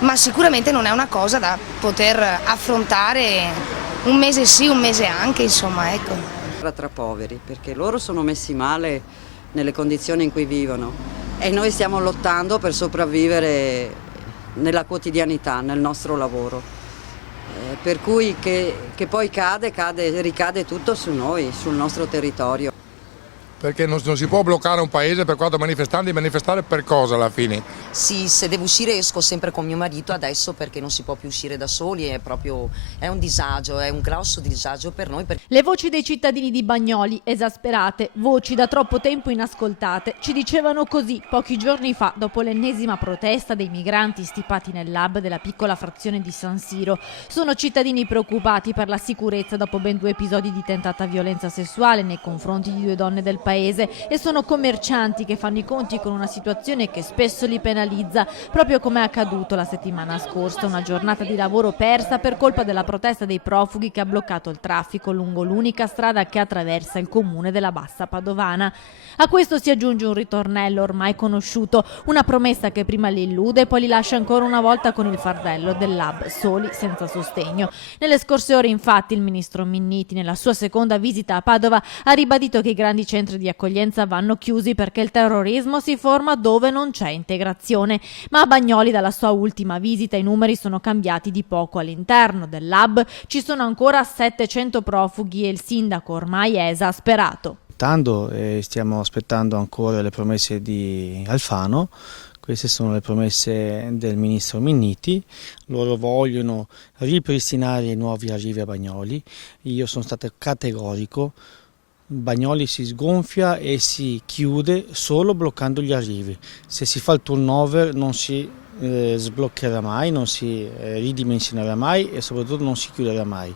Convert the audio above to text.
ma sicuramente non è una cosa da poter affrontare un mese sì, un mese anche, insomma, ecco. Tra poveri, perché loro sono messi male nelle condizioni in cui vivono e noi stiamo lottando per sopravvivere nella quotidianità, nel nostro lavoro. Per cui che poi ricade tutto su noi, sul nostro territorio. Perché non si può bloccare un paese per quattro manifestanti, manifestare per cosa alla fine? Sì, se devo uscire esco sempre con mio marito adesso perché non si può più uscire da soli, è un disagio, è un grosso disagio per noi. Le voci dei cittadini di Bagnoli, esasperate, voci da troppo tempo inascoltate, ci dicevano così pochi giorni fa dopo l'ennesima protesta dei migranti stipati nel lab della piccola frazione di San Siro. Sono cittadini preoccupati per la sicurezza dopo ben 2 episodi di tentata violenza sessuale nei confronti di 2 donne del paese e sono commercianti che fanno i conti con una situazione che spesso li penalizza, proprio come è accaduto la settimana scorsa, una giornata di lavoro persa per colpa della protesta dei profughi che ha bloccato il traffico lungo l'unica strada che attraversa il comune della Bassa Padovana. A questo si aggiunge un ritornello ormai conosciuto, una promessa che prima li illude e poi li lascia ancora una volta con il fardello del lab, soli, senza sostegno. Nelle scorse ore infatti il ministro Minniti, nella sua seconda visita a Padova, ha ribadito che i grandi centri di accoglienza vanno chiusi perché il terrorismo si forma dove non c'è integrazione. Ma a Bagnoli dalla sua ultima visita i numeri sono cambiati di poco. All'interno del lab ci sono ancora 700 profughi e il sindaco ormai è esasperato. Stiamo aspettando ancora le promesse di Alfano. Queste sono le promesse del ministro Minniti, loro vogliono ripristinare i nuovi arrivi a Bagnoli. Io sono stato categorico, Bagnoli si sgonfia e si chiude solo bloccando gli arrivi. Se si fa il turnover non si sbloccherà mai, non si ridimensionerà mai e soprattutto non si chiuderà mai.